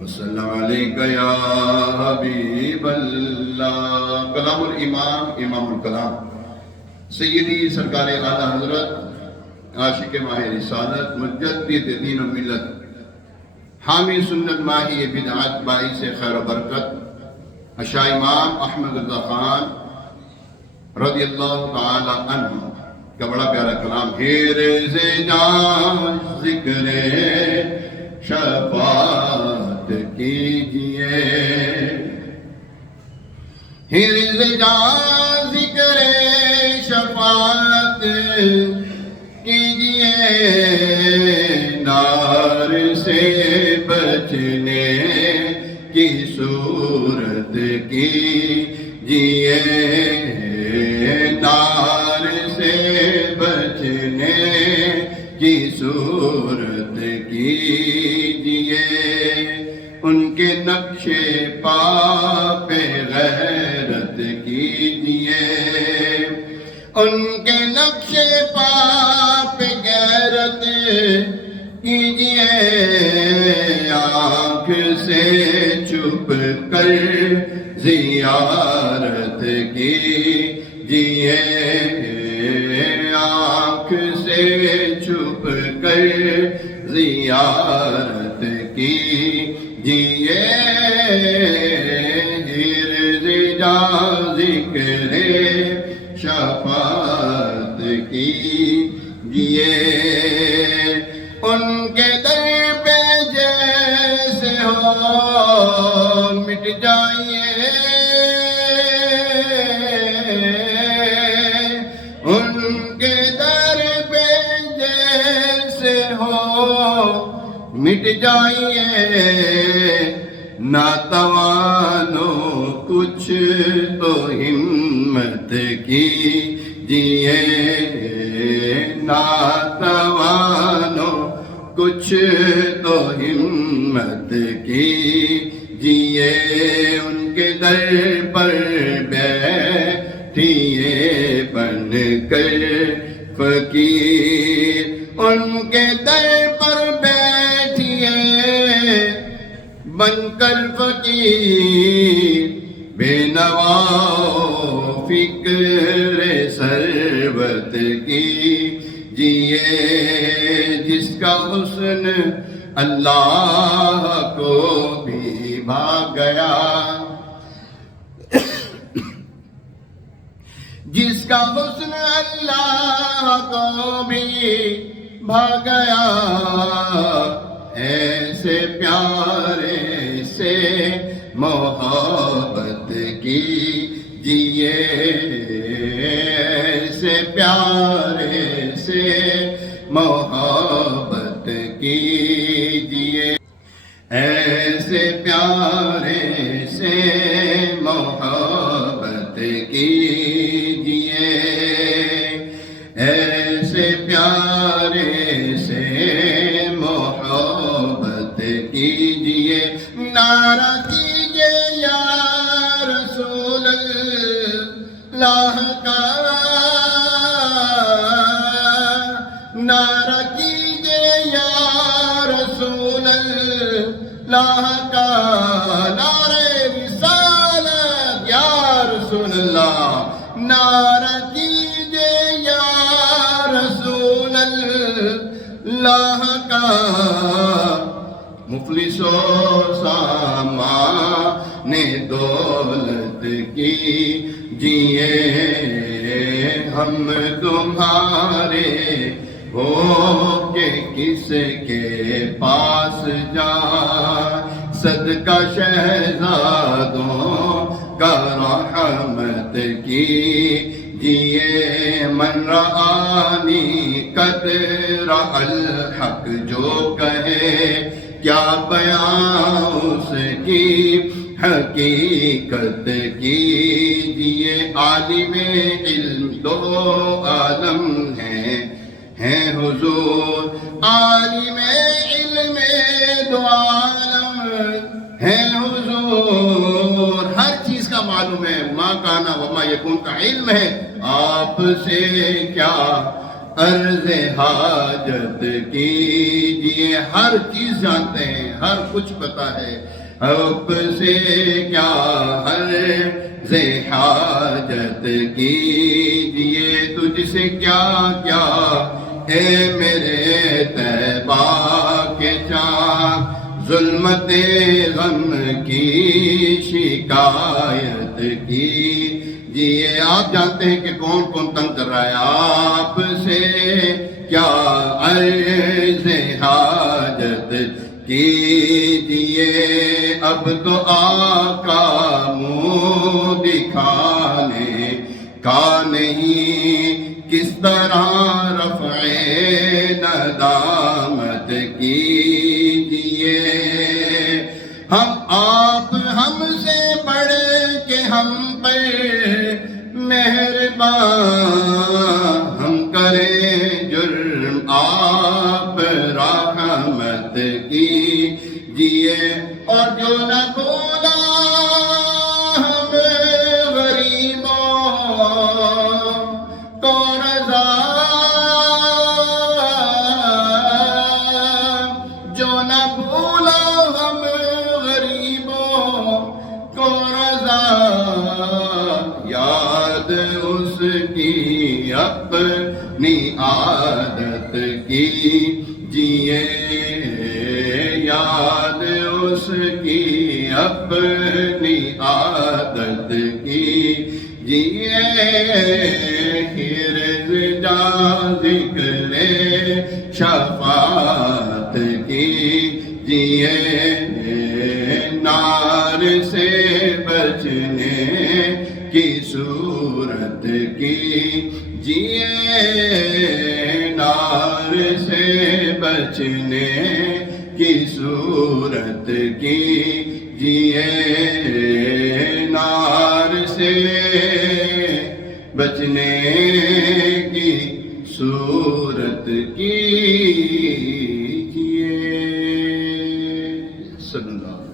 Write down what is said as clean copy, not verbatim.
وصلی علیک یا حبیب اللہ۔ کلام الامام امام الکلام سیدی سرکار اعلیٰ حضرت عاشق ماہ رسالت مجدد دین و ملت حامی سنت ماہی بدعت باعث خیر و برکت اشاہ امام احمد رضا خان رضی اللہ تعالی عنہ کا بڑا پیارا کلام حرز جان ذکر شفاعت کیجئے، حرز جان ذکر شفاعت کیجئے، نار سے بچنے کی صورت کیجئے، نار سے بچنے کی صورت کیجئے، ان کے نقش پا پہ غیرت کیجئے، ان کے نقش پا پہ غیرت کیجئے، آنکھ سے چھپ کر زیارت کیجئے، آنکھ سے چھپ کر زیارت کیجئے، حرز جان ذکر شفاعت کیجئے، ان کے در پہ جیسے ہو مٹ جائیے، ان کے در پہ جیسے ہو مٹ جائیے، ناتوانو کچھ تو ہمت کیجئے، ناتوانو کچھ تو ہمت کیجئے، ان کے در پر بیٹھیے بن کر فقیر، ان کے در پر بیٹھیے بن کر فقیر، بے نوا فکر ثروت کیجئے، جس کا حسن اللہ کو بھی بھا گیا، جس کا حسن اللہ کو بھی بھا گیا، ایسے پیارے سے محبت کیجئے، ایسے پیارے سے محبت کیجئے، ایسے پیارے سے محبت کیجئے، ایسے پیارے سے محبت کیجئے، نعرہ کیجئے یا رسول اللہ کا، نعرہ کیجئے یا رسول اللہ کا، نعرہ رسالت یا رسول اللہ، نعرہ کیجئے یا رسول اللہ کا، مفلس و سامان دولت کیجئے، ہم تمہارے ہو کے کس کے پاس جائیں، صدقہ شہزادوں کا رحمت کیجئے، من رآنی قد رأى الحق جو کہے، کیا بیان اس کی حقیقت کیجئے، عالم علم دو عالم ہیں حضور، عالم علم دو عالم ہیں حضور، ہر چیز کا معلوم ہے، ما کانا وما یکون کا علم ہے، آپ سے کیا عرض حاجت کیجئے. ہر چیز جانتے ہیں، ہر کچھ پتا ہے، اب سے کیا عرض حاجت کیجئے. تجھ سے کیا کیا اے میرے طیبہ کے چاک، ظلمت غم کی شکایت کیجئے. آپ جانتے ہیں کہ کون کون تنگ کر رہا ہے. آپ سے کیا عرض حاجت کیجئے. اب تو آقا منہ دکھانے کا نہیں، کس طرح رفع ندامت کیجئے. آپ ہم سے بڑھ کے ہم پر مہربان، ہم کریں جرم آپ رحمت کیجئے. اور جو نہ بولا ہم غریبوں کو رضا، جو نہ بولا ہم غریبوں کو رضا، یاد اس کی اپنی عادت کیجئے. یاد اس کی اپنی عادت کیجئے. حرز جا ذکر شفاعت کیجئے. نار سے بچنے کی صورت کیجئے. نار سے بچنے کی صورت کیجئے. نار سے بچنے کی صورت کیجئے. صلی اللہ علیہ وسلم.